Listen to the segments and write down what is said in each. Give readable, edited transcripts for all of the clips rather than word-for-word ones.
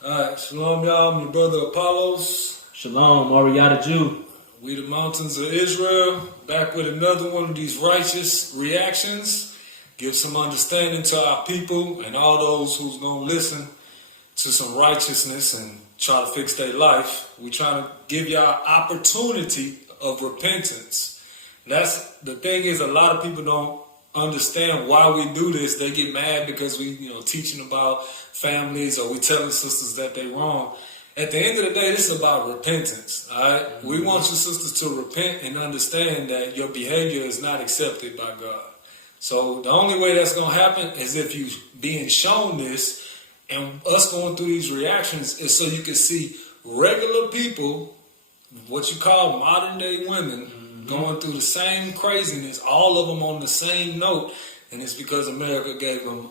Alright, shalom y'all, I'm your brother Apollos. Shalom, Mariata Jew. We the mountains of Israel, back with another one of these righteous reactions. Give some understanding to our people and all those who's gonna listen to some righteousness and try to fix their life. We trying to give y'all opportunity of repentance. That's the thing is, a lot of people don't understand why we do this. They get mad because we, teaching about families or we telling sisters that they wrong. At the end of the day, this is about repentance. All right, we want your sisters to repent and understand that your behavior is not accepted by God. So the only way that's gonna happen is if you being shown this, and us going through these reactions is so you can see regular people, what you call modern day women, going through the same craziness, all of them on the same note, and it's because America gave them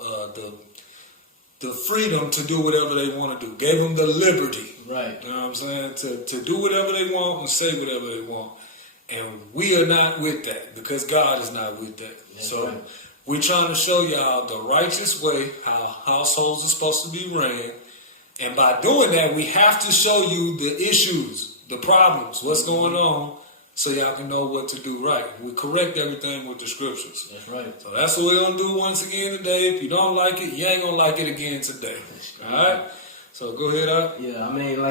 the freedom to do whatever they want to do, gave them the liberty, Right? You know what I'm saying, to do whatever they want and say whatever they want, and we are not with that because God is not with that. That's so right. We're trying to show y'all the righteous way, how households are supposed to be ran, and by doing that, we have to show you the issues, the problems, what's going on, so y'all can know what to do right. We correct everything with the scriptures. That's right. So that's what we're going to do once again today. If you don't like it, you ain't going to like it again today. All right? So go ahead, up. Yeah, I mean,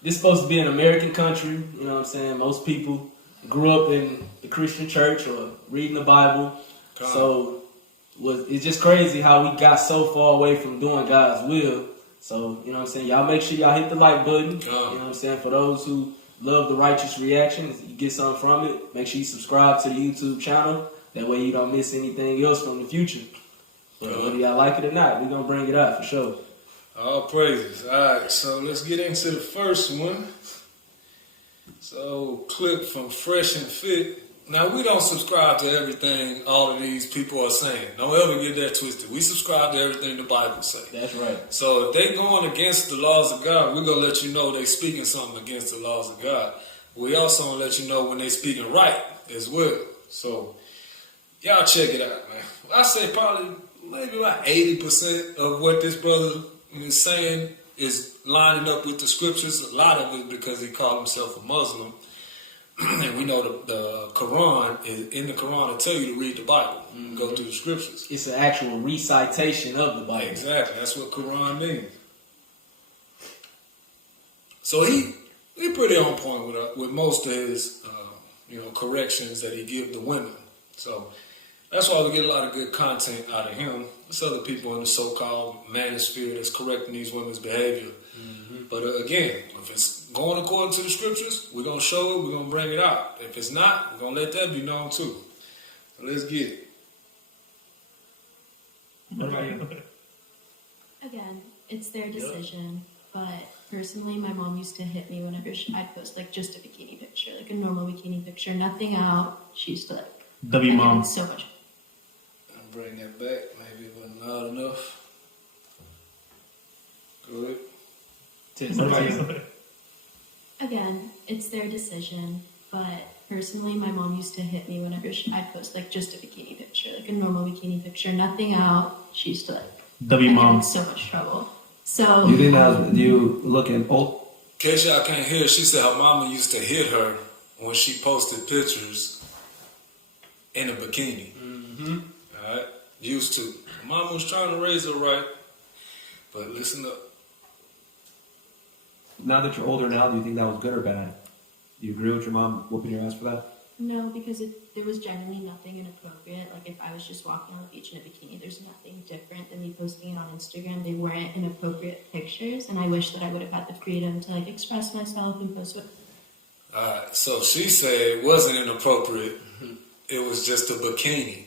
this is supposed to be an American country, you know what I'm saying? Most people grew up in the Christian church or reading the Bible. So it's just crazy how we got so far away from doing God's will. So, you know what I'm saying? Y'all make sure y'all hit the like button. You know what I'm saying? For those who love the righteous reactions, you get something from it. Make sure you subscribe to the YouTube channel. That way you don't miss anything else from the future. So whether y'all like it or not, we're going to bring it out for sure. All praises. All right, so let's get into the first one. So, clip from Fresh and Fit. Now, we don't subscribe to everything all of these people are saying. Don't ever get that twisted. We subscribe to everything the Bible says. That's right. So, if they going against the laws of God, we're going to let you know they speaking something against the laws of God. We also going to let you know when they speaking right as well. So, y'all check it out, man. I say probably maybe about 80% of what this brother is saying is lining up with the scriptures. A lot of it because he called himself a Muslim. And we know the Quran, in the Quran, will tell you to read the Bible, go through the scriptures. It's an actual recitation of the Bible. Exactly, that's what Quran means. So he pretty on point with most of his corrections that he give the women. So that's why we get a lot of good content out of him. There's other people in the so-called manosphere that's correcting these women's behavior. But again, if it's going according to the scriptures, we're going to show it, we're going to bring it out. If it's not, we're going to let that be known too. So let's get it. Again, it's their decision, but personally, my mom used to hit me whenever I'd post just a bikini picture, like a normal bikini picture, nothing out. She used to W mom. so much. I'll bring that back. Maybe it wasn't loud enough. Go ahead. Again, it's their decision, but personally, my mom used to hit me whenever I'd post just a bikini picture, like a normal bikini picture, nothing out. She used to W mom. so much trouble. So You think that was you looking old? In case y'all can't hear, she said her mama used to hit her when she posted pictures in a bikini. All right? Used to. Mama was trying to raise her right, but listen up. Now that you're older now, do you think that was good or bad? Do you agree with your mom whooping your ass for that? no, because there was generally nothing inappropriate. Like if I was just walking on the beach in a bikini, there's nothing different than me posting it on Instagram. They weren't inappropriate pictures, and I wish that I would have had the freedom to express myself and post what. Alright, so she said it wasn't inappropriate. It was just a bikini,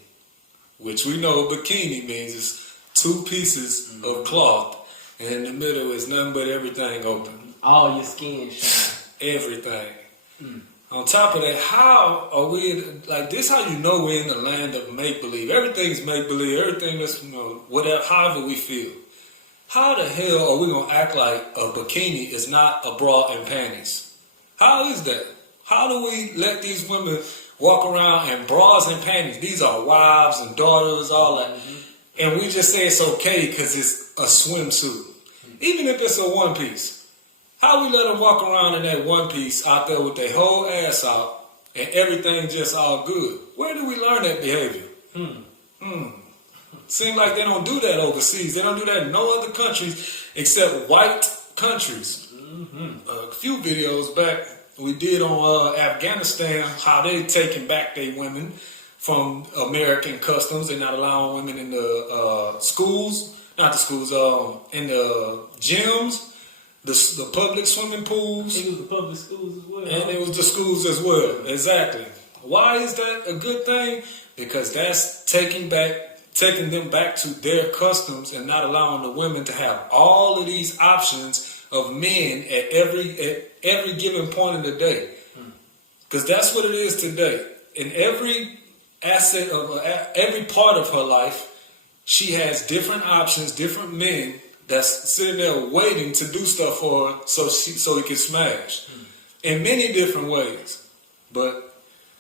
which we know a bikini means it's two pieces of cloth, and in the middle is nothing but everything open. All your skin shine. Everything. On top of that, how are we this? How you know we're in the land of make believe? Everything's make believe. Everything that's whatever, however we feel. How the hell are we gonna act like a bikini is not a bra and panties? How is that? How do we let these women walk around in bras and panties? These are wives and daughters, all that, and we just say it's okay because it's a swimsuit. Even if it's a one piece, how we let them walk around in that one piece out there with their whole ass out and everything just all good? Where do we learn that behavior? Seems like they don't do that overseas. They don't do that in no other countries except white countries. A few videos back we did on Afghanistan, how they taking back their women from American customs. They're not allowing women in the schools, not the schools, in the gyms, the public swimming pools. I think it was the public schools as well. And it was the schools as well. Exactly. Why is that a good thing? Because that's taking them back to their customs and not allowing the women to have all of these options of men at every given point in the day. Because that's what it is today. In every asset of every part of her life, she has different options, different men that's sitting there waiting to do stuff for her so he can smash in many different ways. But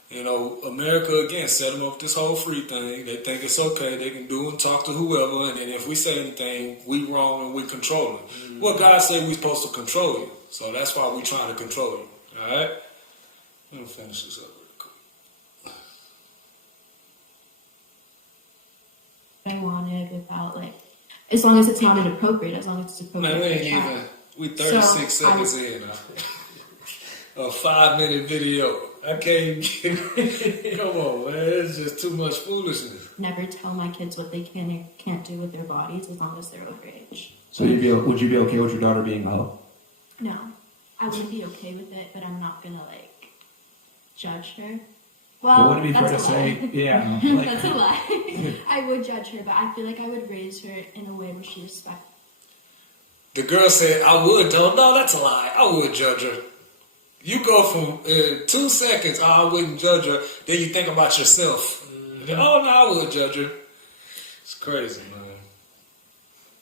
you know, America again set them up with this whole free thing. They think it's okay. They can do and talk to whoever, and then if we say anything, we wrong and we control it. Well, God said we're supposed to control you, so that's why we're trying to control you. All right. Let me finish this up real quick. I wanted without like, as long as it's not inappropriate, as long as it's appropriate. Man, we for ain't the child. even. We 36 seconds in. A 5-minute video. I can't. Come on, man. It's just too much foolishness. Never tell my kids what they can or can't do with their bodies as long as they're over age. So would you be okay with your daughter being a hoe? No, I wouldn't be okay with it, but I'm not gonna like judge her. Well, wouldn't it be fair to that's a say, lie. yeah, That's a lie. I would judge her, but I feel like I would raise her in a way where she respects. The girl said, I would, though. No, that's a lie. I would judge her. You go from 2 seconds, I wouldn't judge her, then you think about yourself. Oh, no, I would judge her. It's crazy, man.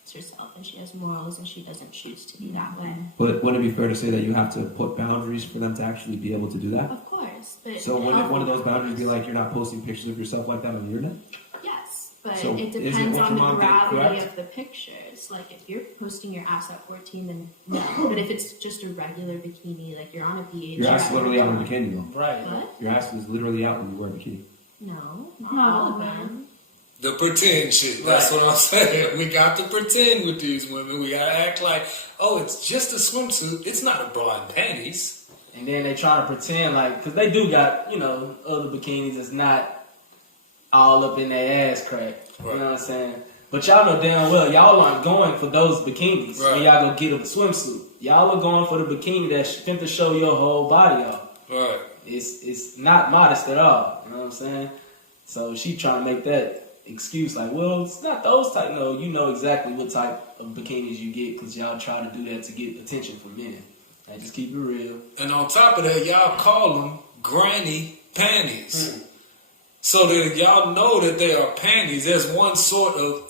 It's herself, and she has morals, and she doesn't choose to be that way. But wouldn't it be fair to say that you have to put boundaries for them to actually be able to do that? Of course, but So wouldn't one of those boundaries be like you're not posting pictures of yourself like that on the internet? Yes, but So it is depends what on your the mom did gravity correct? of the pictures. Like if you're posting your ass at 14, then no. But if it's just a regular bikini, like you're on a beach, Your ass is literally out in a bikini though. Right. What? Your ass is literally out when you wear a bikini. No, not all of them. The pretend shit. That's what I'm saying. We got to pretend with these women. We got to act like, oh, it's just a swimsuit. It's not a bra and panties. And then they try to pretend like, because they do got, you know, other bikinis that's not all up in their ass crack. Right. You know what I'm saying? But y'all know damn well, y'all aren't going for those bikinis. Right. When y'all go get a swimsuit. Y'all are going for the bikini that's meant to show your whole body off. Right. It's not modest at all. You know what I'm saying? So she trying to make that excuse like, well, it's not those type. No, you know exactly what type of bikinis you get because y'all try to do that to get attention from men. Like, just keep it real. And on top of that, y'all call them granny panties. So that y'all know that they are panties. There's one sort of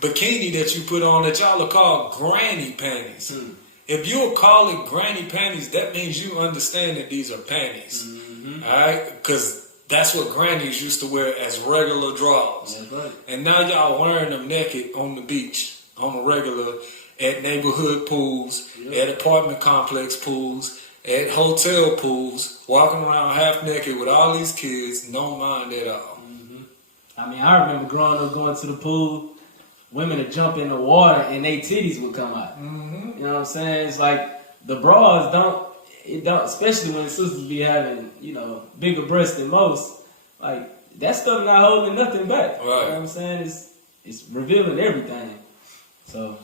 bikini that you put on that y'all are called granny panties. If you'll call it granny panties, that means you understand that these are panties. Alright? Because that's what grannies used to wear as regular drawers. Yeah, right. And now y'all wearing them naked on the beach, on the regular, at neighborhood pools, at apartment complex pools, at hotel pools, walking around half naked with all these kids, no mind at all. I mean, I remember growing up going to the pool, women would jump in the water and they titties would come out. You know what I'm saying? It's like the bras don't, especially when sisters be having, you know, bigger breasts than most. Like that stuff not holding nothing back. Right. You know what I'm saying? It's revealing everything. So.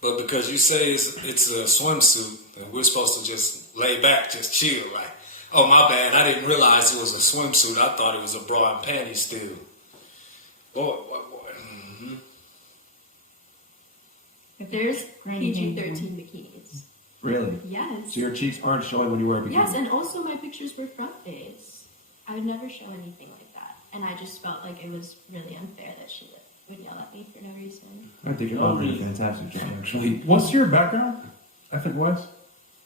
But because you say it's a swimsuit, and we're supposed to just lay back, just chill, like, oh my bad, I didn't realize it was a swimsuit. I thought it was a bra and panties still. Boy. There's PG-13 bikinis. Really? Yes. So your cheeks aren't showing when you wear a bikini? Yes, and also my pictures were front face. I would never show anything like that. And I just felt like it was really unfair that she would yell at me for no reason. I think your mom did a fantastic job, actually. What's your background? Ethnic-wise?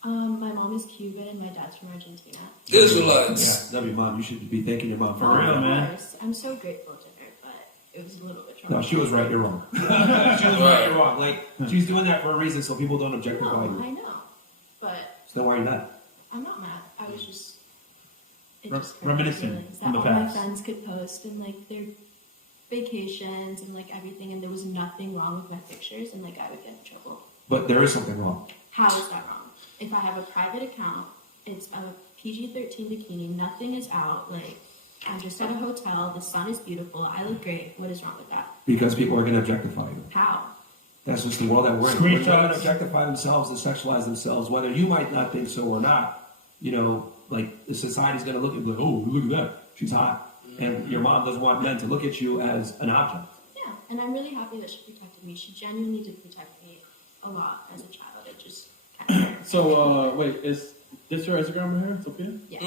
My mom is Cuban and my dad's from Argentina. Israelites. Yeah, W mom, you should be thanking your mom for For real, that. man. Of course. I'm so grateful to her, but it was a little bit No, she was right. You're wrong. She was right. You're wrong. Like she's doing that for a reason, so people don't objectify No, you. I know, but So then why are you not? I'm not mad. I was just it Re- just hurt my reminiscing feelings from that the all my past. friends could post and like their vacations and like everything, and there was nothing wrong with my pictures, and like I would get in trouble. But there is something wrong. How is that wrong? If I have a private account, it's a PG-13 bikini, nothing is out, like I'm just at a hotel, the sun is beautiful, I look great. What is wrong with that? Because people are going to objectify you. How? That's just the world that we're in. Screenshots. Women are gonna objectify themselves and sexualize themselves, whether you might not think so or not. You know, like the society's going to look at you, like, oh, look at that, she's hot. And your mom doesn't want men to look at you as an object. Yeah, and I'm really happy that she protected me. She genuinely did protect me a lot as a child. It just kind of hurt. So, wait, is this your Instagram right here, Sophia? Yes.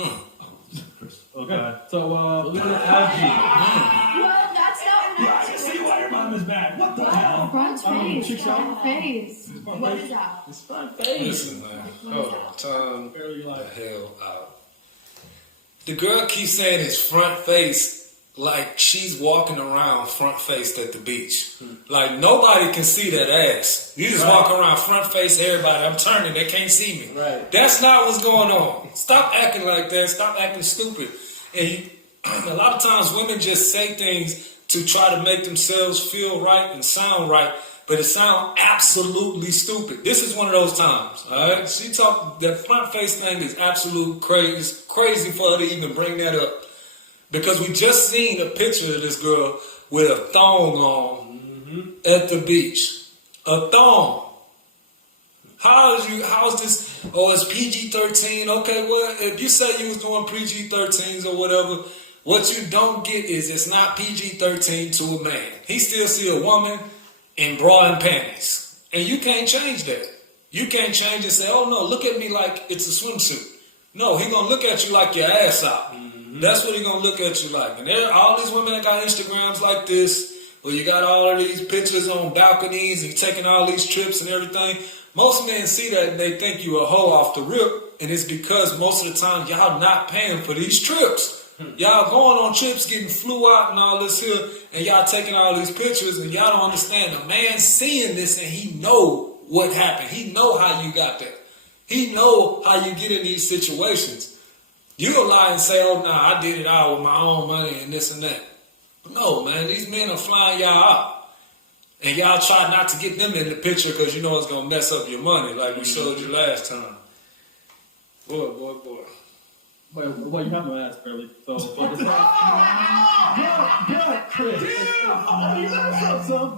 Okay. So, Look at the IG. Well, that's not Yeah, I see why your mom is mad. What the hell? Front face, front face. What is that? It's front face. Listen, man. Hold on. Time Barely the like. hell out. The girl keeps saying it's front face like she's walking around front faced at the beach. Like nobody can see that ass. You just walk around front face, everybody. I'm turning, they can't see me. Right. That's not what's going on. Stop acting like that. Stop acting stupid. And a lot of times women just say things to try to make themselves feel right and sound right, but it sounds absolutely stupid. This is one of those times. All right, she talked that front face thing is absolute crazy for her to even bring that up, because we just seen a picture of this girl with a thong on at the beach. A thong. How's this? Oh, it's PG-13. Okay, well, if you say you was doing PG-13s or whatever, what you don't get is it's not PG-13 to a man. He still see a woman in bra and panties, and you can't change that. You can't change and say, "Oh no, look at me like it's a swimsuit." No, he gonna look at you like your ass out. That's what he gonna look at you like. And there, all these women that got Instagrams like this, where you got all of these pictures on balconies and taking all these trips and everything. Most men see that and they think you a hoe off the rip, and it's because most of the time y'all not paying for these trips. Y'all going on trips, getting flew out and all this here, and y'all taking all these pictures, and y'all don't understand. A man seeing this and he know what happened. He know how you got there. He know how you get in these situations. You gonna lie and say, "Oh, nah, I did it all with my own money and this and that." No, man, these men are flying y'all out. And y'all try not to get them in the picture because you know it's going to mess up your money like we showed you last time. Boy. Well, you have no ass, barely. So,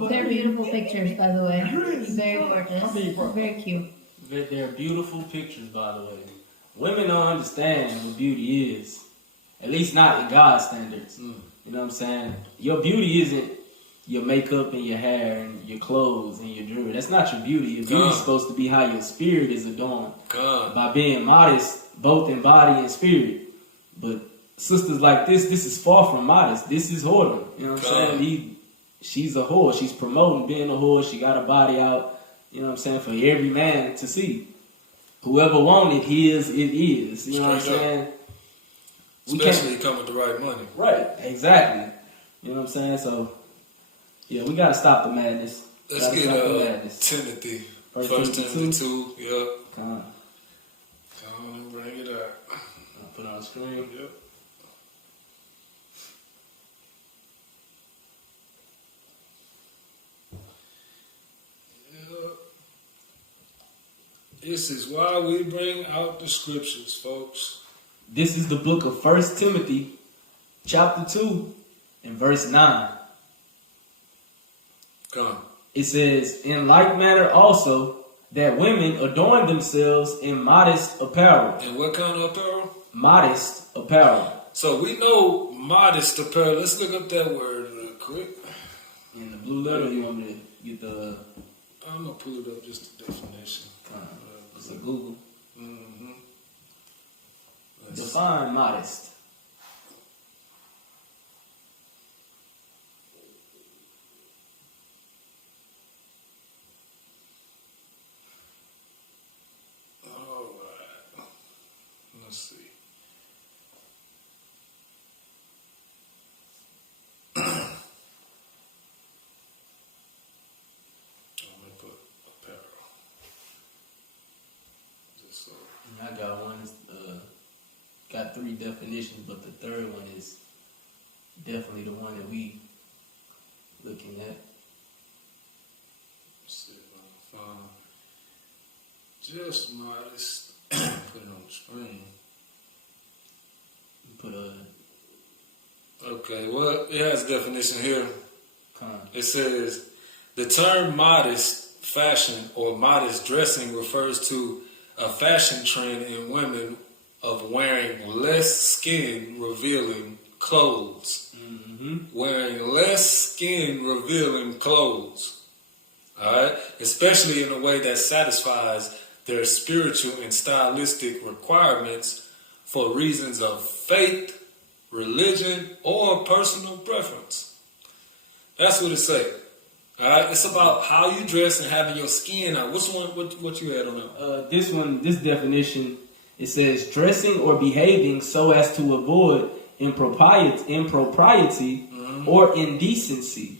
They're beautiful pictures, by the way. Very gorgeous. Very cute. They're beautiful pictures, by the way. Women don't understand what beauty is. At least not in God's standards. You know what I'm saying? Your beauty isn't your makeup and your hair and your clothes and your jewelry. That's not your beauty. Your beauty is supposed to be how your spirit is adorned. By being modest, both in body and spirit. But sisters like this is far from modest. This is whoredom. You know what I'm saying? She's a whore. She's promoting being a whore. She got her body out, you know what I'm saying, for every man to see. Whoever wanted his, it is. You know what I'm saying? Especially come with the right money. Right, exactly. You know what I'm saying? So, yeah, we gotta stop the madness. Let's Gotta get stop the madness. Timothy. First Timothy 2. Yep. Come on. Come on, bring it up. I'll put it on the screen. Yep. This is why we bring out the scriptures, folks. This is the book of 1 Timothy, chapter 2, and verse 9. Come. It says, "In like manner also, that women adorn themselves in modest apparel." And what kind of apparel? Modest apparel. So we know modest apparel. Let's look up that word real quick. In the blue letter, you want me to get the I'm going to pull it up, just the definition. it's a Google. Mm-hmm. Define modest. All right. Let's see. got 3 definitions, but the third one is definitely the one that we looking at. Let's see if I can find just modest. Put it on the screen. Put a Okay, well, it has a definition here. con. It says, the term modest fashion or modest dressing refers to a fashion trend in women of wearing less skin revealing clothes. Mm-hmm. Wearing less skin revealing clothes. Alright? Especially in a way that satisfies their spiritual and stylistic requirements for reasons of faith, religion, or personal preference. That's what it says. Alright? It's about how you dress and having your skin out. Which one, what you had on that? This definition, it says dressing or behaving so as to avoid impropriety or indecency,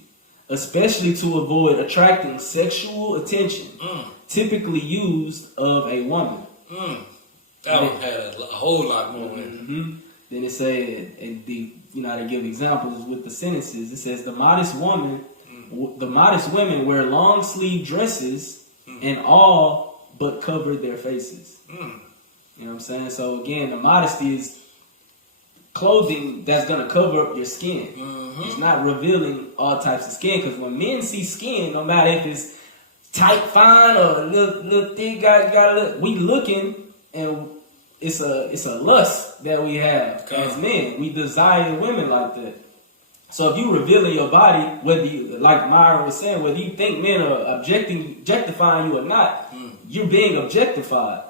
especially to avoid attracting sexual attention, typically used of a woman. That one had a whole lot more in it. Mm-hmm. Then it said, and they give examples with the sentences. It says the modest women wear long sleeve dresses and all but cover their faces. You know what I'm saying? So again, the modesty is clothing that's gonna cover up your skin. It's not revealing all types of skin, because when men see skin, no matter if it's tight, fine, or little thick, we looking, and it's a lust that we have as men. We desire women like that. So if you revealing your body, whether you, like Myra was saying, whether you think men are objectifying you or not, you're being objectified,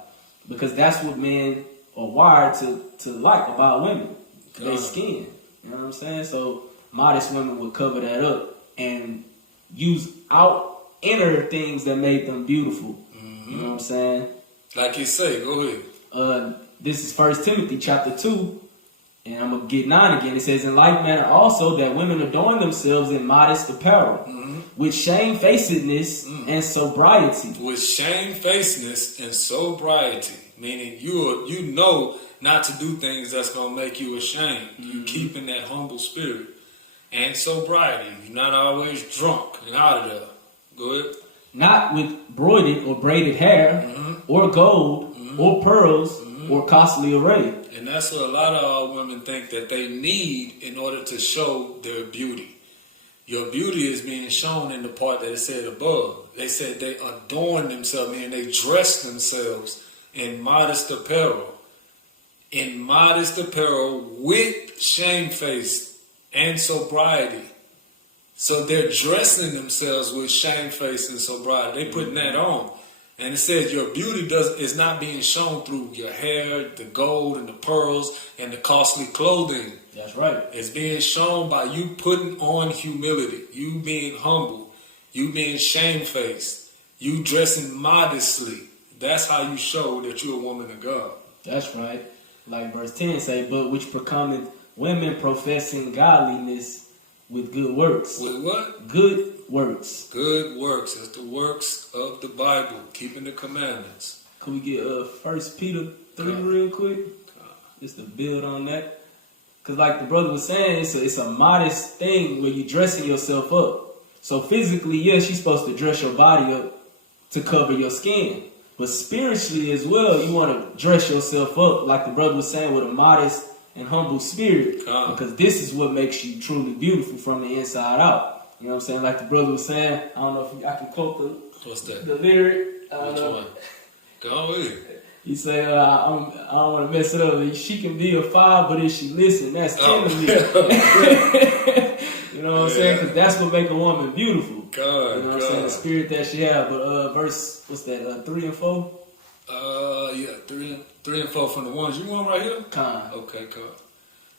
because that's what men are wired to like about women. Their skin. You know what I'm saying? So modest women would cover that up and use inner things that made them beautiful. You know what I'm saying? Like you say, go ahead. This is 1 Timothy chapter 2, and I'm going to get 9 again. It says, in like manner also that women adorn themselves in modest apparel, with shamefacedness and sobriety. With shamefacedness and sobriety, meaning you know not to do things that's going to make you ashamed. You keeping that humble spirit. And sobriety. You're not always drunk and out of there. Go ahead. Not with broided or braided hair, or gold, or pearls, or costly array. And that's what a lot of our women think that they need in order to show their beauty. Your beauty is being shown in the part that it said above. They said they adorn themselves, meaning they dress themselves in modest apparel. In modest apparel with shamefaced and sobriety. So they're dressing themselves with shamefaced and sobriety. They putting that on. And it says your beauty is not being shown through your hair, the gold and the pearls and the costly clothing. That's right. It's being shown by you putting on humility, you being humble, you being shamefaced, you dressing modestly. That's how you show that you're a woman of God. That's right. Like verse 10 say, but which becometh women professing godliness with good works. With what? Good works. Good works. That's the works of the Bible, keeping the commandments. Can we get 1 Peter 3 real quick? Just to build on that. Because like the brother was saying, it's a modest thing where you're dressing yourself up. So physically, yes, you're supposed to dress your body up to cover your skin. But spiritually as well, you want to dress yourself up, like the brother was saying, with a modest and humble spirit. Because this is what makes you truly beautiful from the inside out. You know what I'm saying? Like the brother was saying, I don't know if I can quote What's that? the lyric. Which one? Go ahead. He said, I don't want to mess it up. She can be a 5, but if she listen, that's 10 to me. You know what I'm saying? Because that's what make a woman beautiful. God, you know what I'm saying? The spirit that she have. But verse, what's that, 3 and 4? Yeah, 3 and 4 from the ones you want right here? Con. Okay, cool.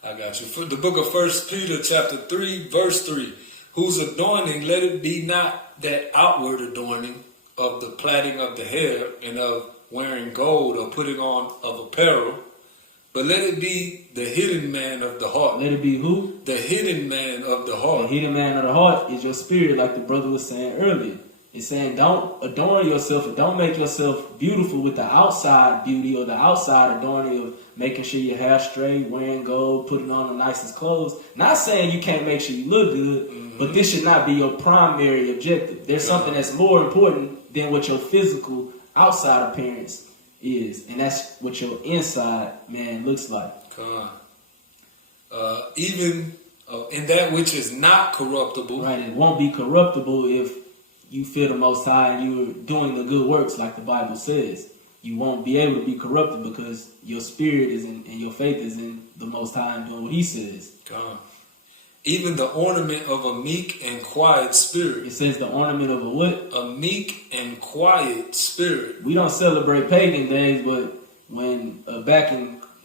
I got you. For the book of 1 Peter chapter 3, verse 3. Whose adorning, let it be not that outward adorning of the plaiting of the hair and of wearing gold or putting on of apparel, but let it be the hidden man of the heart. Let it be who? The hidden man of the heart. The hidden man of the heart is your spirit, like the brother was saying earlier. It's saying don't adorn yourself and don't make yourself beautiful with the outside beauty or the outside adorning of making sure your hair straight, wearing gold, putting on the nicest clothes. Not saying you can't make sure you look good, but this should not be your primary objective. There's something that's more important than what your physical outside appearance is, and that's what your inside man looks like. Even in that which is not corruptible. Right, it won't be corruptible if you fear the Most High and you're doing the good works like the Bible says. You won't be able to be corrupted because your spirit is in, and your faith is in the Most High and doing what He says. Even the ornament of a meek and quiet spirit. It says the ornament of a what? A meek and quiet spirit. We don't celebrate pagan days, but when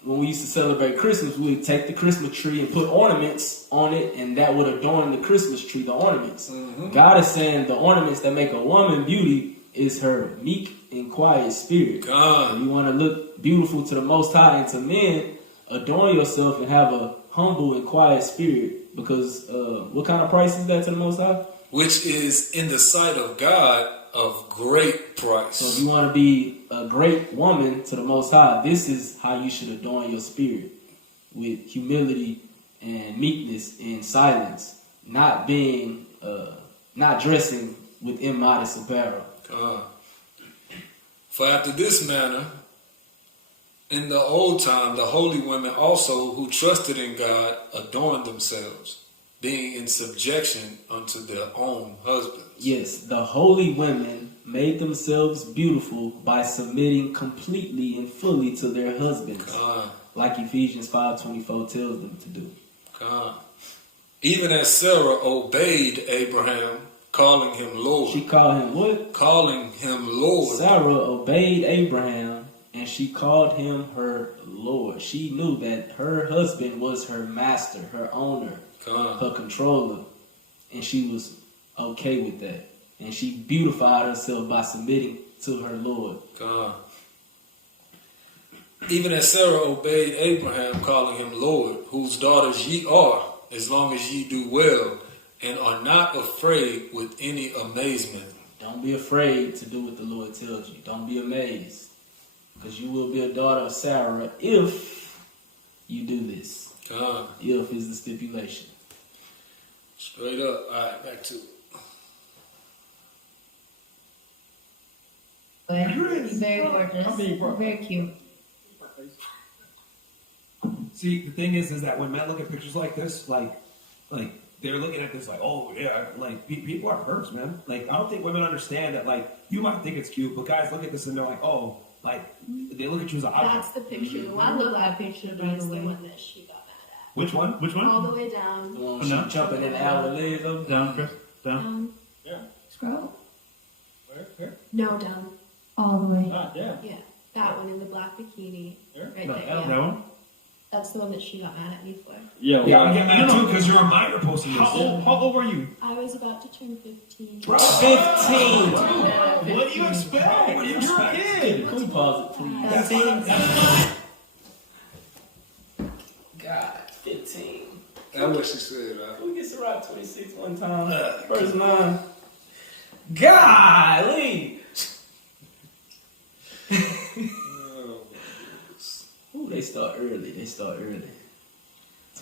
when we used to celebrate Christmas, we would take the Christmas tree and put ornaments on it, and that would adorn the Christmas tree, the ornaments. God is saying the ornaments that make a woman beauty is her meek and quiet spirit. If you want to look beautiful to the Most High and to men, adorn yourself and have a humble and quiet spirit, because what kind of price is that to the Most High? Which is in the sight of God of great price. So if you want to be a great woman to the Most High, this is how you should adorn your spirit, with humility and meekness and silence, not being, not dressing with immodest apparel. For after this manner, in the old time, the holy women also who trusted in God adorned themselves, being in subjection unto their own husbands. Yes, the holy women made themselves beautiful by submitting completely and fully to their husbands, like Ephesians 5:24 tells them to do. Even as Sarah obeyed Abraham, calling him Lord. She called him what? Calling him Lord. Sarah obeyed Abraham, and she called him her Lord. She knew that her husband was her master, her owner, her controller, and she was okay with that. And she beautified herself by submitting to her Lord. Even as Sarah obeyed Abraham, calling him Lord, whose daughters ye are, as long as ye do well, and are not afraid with any amazement. Don't be afraid to do what the Lord tells you. Don't be amazed, because you will be a daughter of Sarah if you do this. If is the stipulation. Straight up. All right, back to it. Very gorgeous. Very cute. See, the thing is that when men look at pictures like this, like they're looking at this like, oh yeah, like people are pervs, man. Like I don't think women understand that. Like you might think it's cute, but guys look at this and they're like, oh, like they look at you as an object. That's the picture. The I one love with that that picture, picture by is the the way. one that she got mad at. Which one? Which one? All the way down. No. Jumping in the alley legs up. Down, Chris. Down. Scroll. Where? No, down. All the way. Ah, yeah. Yeah, that one in the black bikini. Where? Right Like, there. That Yeah. one? That's the one that she got mad at me for. Yeah. Yeah, I'm getting mad No, no. too because you're a minor posting this. How old were you? I was about to turn 15. 15. What do you expect? What do you You're expect? a kid. Can we pause it, please? That's big. God, 15. That's what she said, right? Who gets to rock 26 one time? First line. Golly! Ooh, they start early.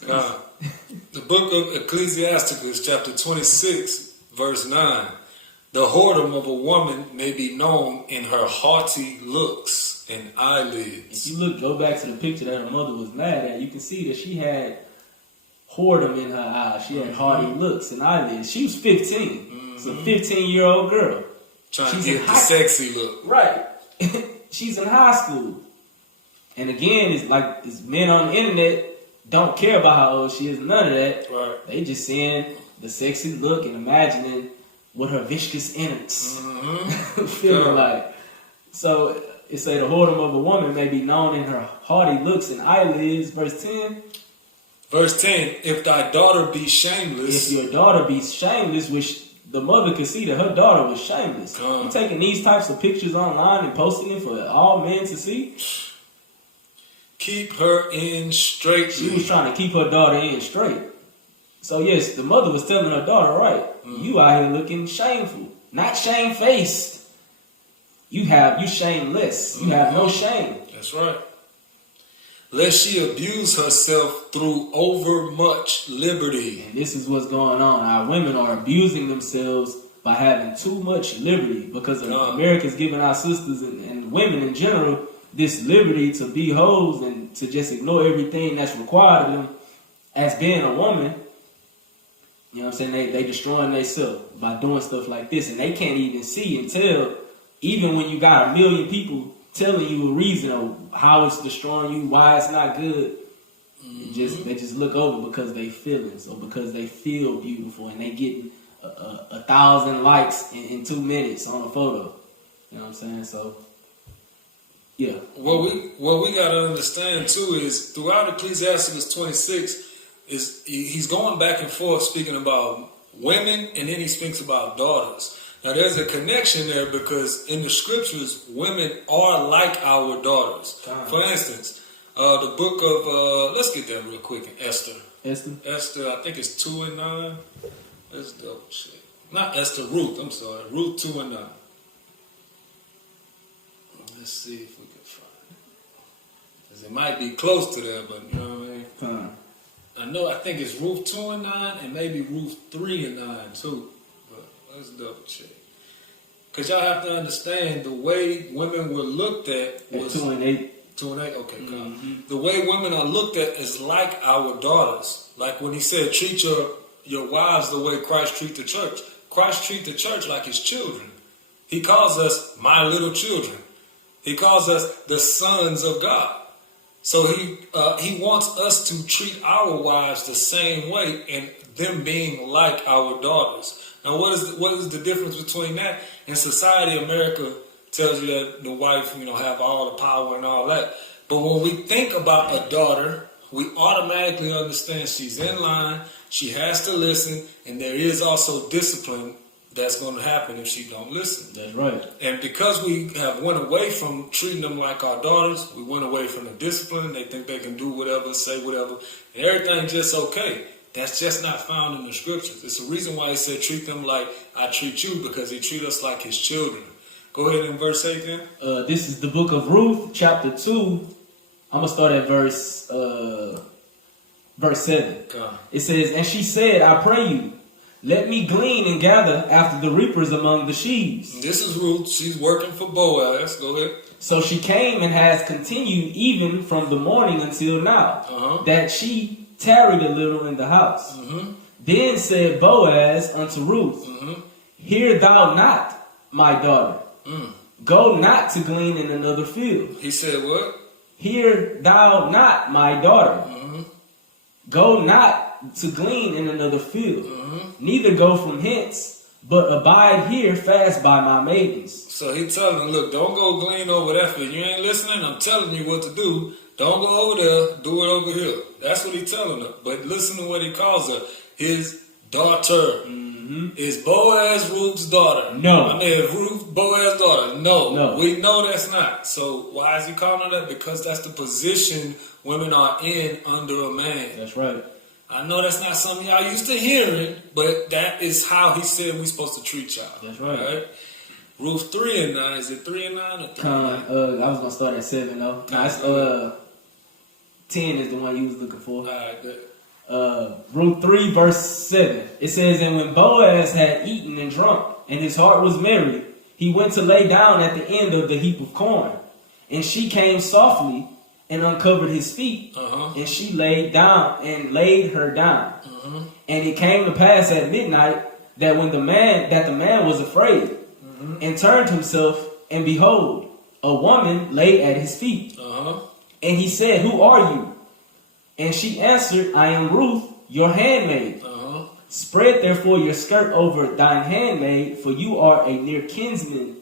The book of Ecclesiasticus, chapter 26, verse 9. The whoredom of a woman may be known in her haughty looks and If eyelids. you go back to the picture that her mother was mad at, you can see that she had whoredom in her eyes. She had haughty looks and eyelids. She was 15. It's a 15-year-old girl. Trying She's to in get the high- sexy look. Right. She's in high school. And again, it's men on the internet don't care about how old she is, none of that. Right. They just seeing the sexy look and imagining what her viscous innards feeling like. So it say the whoredom of a woman may be known in her haughty looks and eyelids. Verse 10. Verse 10. If thy daughter be shameless. If your daughter be shameless, which the mother could see that her daughter was shameless. You taking these types of pictures online and posting it for all men to see? Keep her in straight. She was trying to keep her daughter in straight. So yes, the mother was telling her daughter, right, you out here looking shameful. not shamefaced. You shameless. You have no shame. That's right. Lest she abuse herself through overmuch liberty. And this is what's going on. Our women are abusing themselves by having too much liberty because America's giving our sisters and women in general this liberty to be hoes and to just ignore everything that's required of them as being a woman. You know what I'm saying? They destroying themselves by doing stuff like this, and they can't even see and tell, even when you got 1 million people telling you a reason of how it's destroying you, why it's not good. They just look over because they feelings or because they feel beautiful and they getting 1,000 likes in 2 minutes on a photo. You know what I'm saying? So, yeah. What we got to understand too is throughout Ecclesiastes 26 is he's going back and forth speaking about women, and then he speaks about daughters. Now there's a connection there because in the scriptures, women are like our daughters. For instance, the book of let's get that real quick. Esther, I think it's 2 and 9. Let's double check. Not Esther, Ruth. I'm sorry, Ruth 2 and 9. Let's see if we can find it. Because it might be close to that, but you know what I mean. I think it's Ruth 2 and 9, and maybe Ruth 3 and 9 too. But let's double check. Because y'all have to understand the way women were looked at was 2 and 8. 2 and 8, okay, The way women are looked at is like our daughters. Like when he said, treat your wives the way Christ treat the church. Christ treat the church like his children. He calls us my little children. He calls us the sons of God. So he wants us to treat our wives the same way, and them being like our daughters. Now, what is the difference between that? In society, America tells you that the wife, have all the power and all that. But when we think about a daughter, we automatically understand she's in line, she has to listen, and there is also discipline that's going to happen if she don't listen. That's right. And because we have went away from treating them like our daughters, we went away from the discipline. They think they can do whatever, say whatever, and everything's just okay. That's just not found in the scriptures. It's the reason why he said treat them like I treat you, because he treats us like his children. Go ahead in verse 8 then. This is the book of Ruth, chapter 2. I'm going to start at verse 7. It says, and she said, I pray you, let me glean and gather after the reapers among the sheaves. This is Ruth. She's working for Boaz. Go ahead. So she came and has continued even from the morning until now, that she tarried a little in the house. Then said Boaz unto Ruth, hear thou not, my daughter. Go not to glean in another field. He said what? Hear thou not, my daughter. Go not to glean in another field. Neither go from hence, but abide here fast by my maidens. So he telling them, look, don't go glean over that field. You ain't listening? I'm telling you what to do. Don't go over there. Do it over here. That's what he's telling her. But listen to what he calls her. His daughter. Is Boaz Ruth's daughter? No. I mean, Ruth Boaz's daughter? No. We know that's not. So why is he calling her that? Because that's the position women are in under a man. That's right. I know that's not something y'all used to hearing, but that is how he said we're supposed to treat y'all. That's right. Ruth 3 and 9. Is it 3 and 9 or 3 and 9? I was going to start at 7 though. It's 10 is the one you was looking for. Alright, good. Ruth 3 verse 7. It says, and when Boaz had eaten and drunk, and his heart was merry, he went to lay down at the end of the heap of corn. And she came softly and uncovered his feet, and she laid her down. And it came to pass at midnight that the man was afraid, and turned himself, and behold, a woman lay at his feet. And he said, who are you? And she answered, I am Ruth, your handmaid. Spread therefore your skirt over thine handmaid, for you are a near kinsman.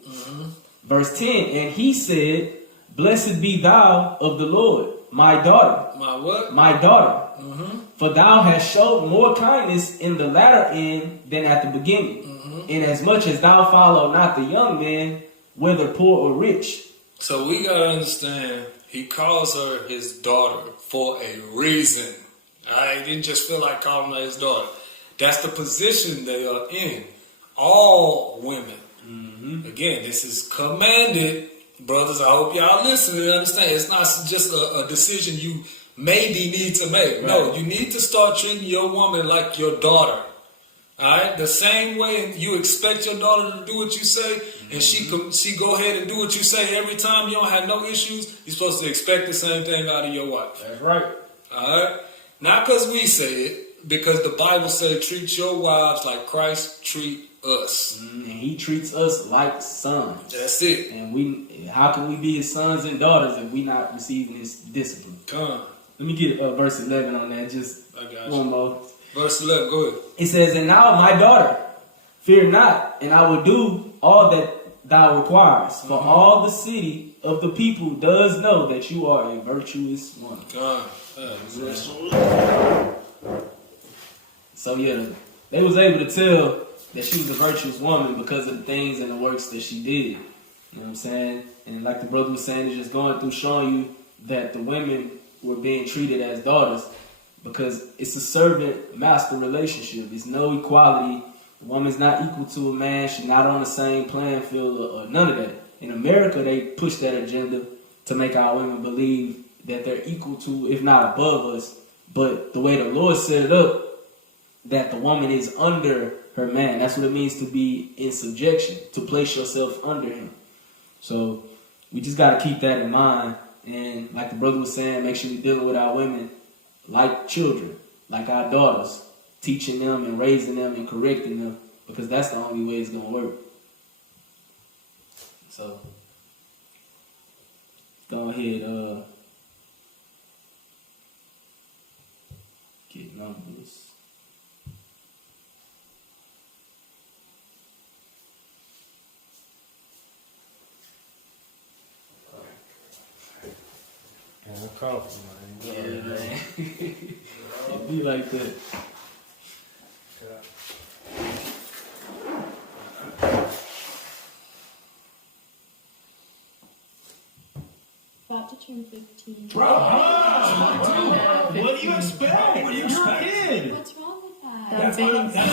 Verse 10, and he said, blessed be thou of the Lord, my daughter. My what? My daughter. For thou hast showed more kindness in the latter end than at the beginning. Inasmuch as thou follow not the young man, whether poor or rich. So we got to understand, he calls her his daughter for a reason. He didn't just feel like calling her his daughter. That's the position they are in. all women. Again, this is commanded. Brothers, I hope y'all listen and understand. It's not just a decision you maybe need to make. Right. No, you need to start treating your woman like your daughter. Alright? The same way you expect your daughter to do what you say, and she go ahead and do what you say every time, you don't have no issues, you're supposed to expect the same thing out of your wife. That's right. Alright? Not because we say it, because the Bible said treat your wives like Christ treat us. And he treats us like sons. That's it. And how can we be his sons and daughters if we not receiving his discipline? Come. Let me get verse 11 on that. Just one more. Verse 11, go ahead. It says, "And now, my daughter, fear not, and I will do all that thou requires. For all the city of the people does know that you are a virtuous woman." So yeah, they was able to tell that she was a virtuous woman because of the things and the works that she did. You know what I'm saying? And like the brother was saying, it's just going through showing you that the women were being treated as daughters because it's a servant-master relationship. There's no equality. The woman's not equal to a man. She's not on the same playing field or none of that. In America, they push that agenda to make our women believe that they're equal to, if not above us. But the way the Lord set it up, that the woman is under her man. That's what it means to be in subjection, to place yourself under him. So we just got to keep that in mind. And like the brother was saying, make sure we're dealing with our women like children, like our daughters, teaching them and raising them and correcting them, because that's the only way it's going to work. So go ahead, get numbers. Yeah, coffee, man. Yeah, man. It be like that. About to turn 15. Bro, what do you expect? What do you expect? You're a kid. What's wrong with that?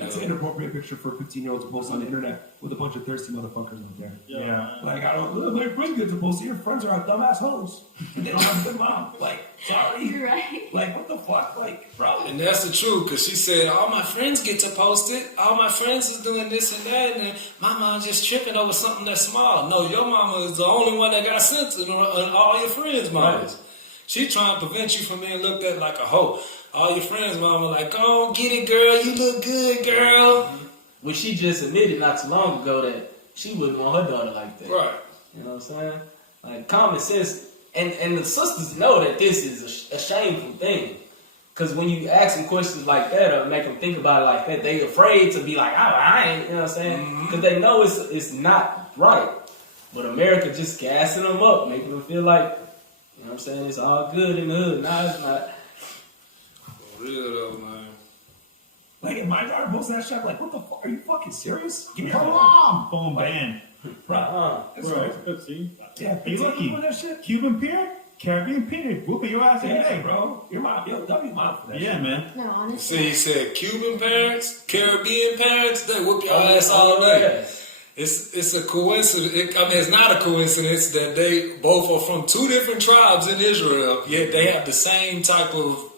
That's an inappropriate picture for a 15-year-old to post on the internet with a bunch of thirsty motherfuckers out there. Yeah. Like, I don't, my friends get to post, your friends are dumbass hoes. And they don't have a good mom. Like, sorry. You're right. Like, what the fuck? Like, bro. And that's the truth, because she said, all my friends get to post it. All my friends is doing this and that, and my mom's just tripping over something that's small. No, your mama is the only one that got sense in all your friends' mamas. Right. She trying to prevent you from being looked at like a hoe. All your friends' mama like, go on, get it, girl. You look good, girl. Well, she just admitted not too long ago that she wouldn't want her daughter like that. Right. You know what I'm saying? Like, common sense. And the sisters know that this is a shameful thing. Because when you ask them questions like that or make them think about it like that, they afraid to be like, oh, I ain't, you know what I'm saying? Because they know it's not right. But America just gassing them up, making them feel like, you know what I'm saying, it's all good in the hood. Nah, it's not. For real though, man. Like, if my daughter posts that shit, I'm like, what the fuck? Are you fucking serious? Give me Come her on, phone ban. Bro. That's Bro, right. it's good, see? Yeah, Hey, lucky. that shit. Cuban parent, Caribbean parent, whooping your ass every Yeah, day, bro. bro. Your mom, yo, W mom for that Yeah, shit. man. No, honestly. See, he said Cuban parents, Caribbean parents, they whoop your ass all day. It's a coincidence. It's not a coincidence that they both are from two different tribes in Israel, yet they have the same type of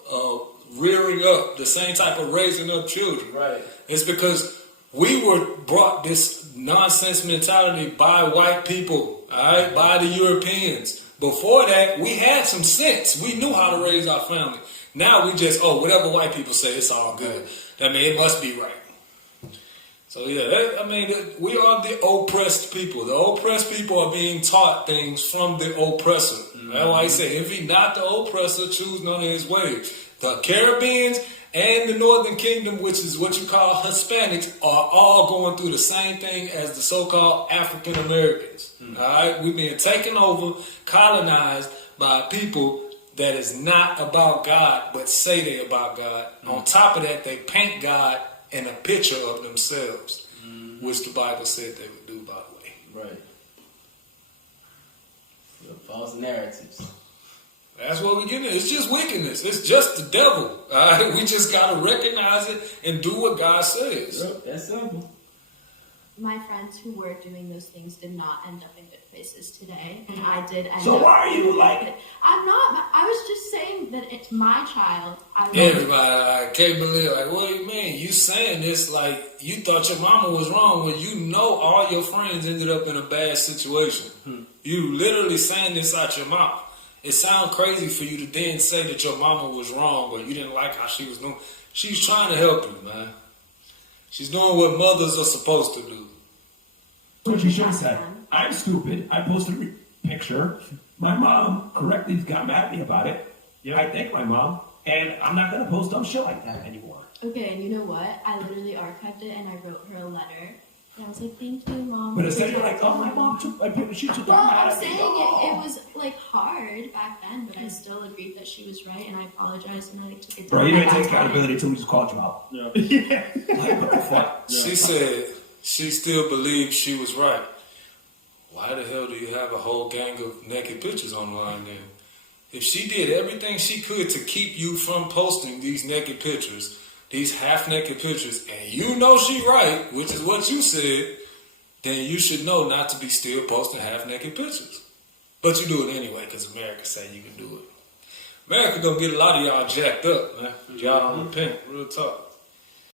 rearing up, the same type of raising up children. Right. It's because we were brought this nonsense mentality by white people, all right, by the Europeans. Before that, we had some sense. We knew how to raise our family. Now we just, whatever white people say, it's all good. I mean, it must be right. So yeah, we are the oppressed people. The oppressed people are being taught things from the oppressor. That's why he said, if he not the oppressor, choose none of his ways. The Caribbeans and the Northern Kingdom, which is what you call Hispanics, are all going through the same thing as the so-called African Americans. All right, we're being taken over, colonized by people that is not about God, but say they about God. On top of that, they paint God in a picture of themselves, which the Bible said they would do, by the way. Right. False narratives. That's what we're getting at. It's just wickedness. It's just the devil. All right? We just got to recognize it and do what God says. Yep, that's simple. My friends who were doing those things did not end up in good places today, and I did end So up. why are you like? I'm not. I was just saying that it's my child. Everybody, I can't believe, like, what do you mean? You saying this like you thought your mama was wrong when you know all your friends ended up in a bad situation. You literally saying this out your mouth. It sounds crazy for you to then say that your mama was wrong or you didn't like how she was doing. She's trying to help you, man. She's doing what mothers are supposed to do. What she should have said. I'm stupid. I posted a picture. My mom correctly got mad at me about it. Yeah, I thank my mom. And I'm not going to post dumb shit like that anymore. Okay, and you know what? I literally archived it and I wrote her a letter. And I was like, thank you, Mom. But instead you're like, oh, my mom took my picture. She took Well, mad I'm at me. saying Oh. it was like hard back then, but I still agreed that she was right and I apologized and I took it down. Bro, you didn't by take last minute. accountability until we just called you out. Yeah. Like, what the fuck? She said she still believes she was right. Why the hell do you have a whole gang of naked pictures online then? If she did everything she could to keep you from posting these naked pictures, these half-naked pictures, and you know she right, which is what you said, then you should know not to be still posting half-naked pictures. But you do it anyway because America say you can do it. America gonna get a lot of y'all jacked up, man. Y'all don't repent, real talk.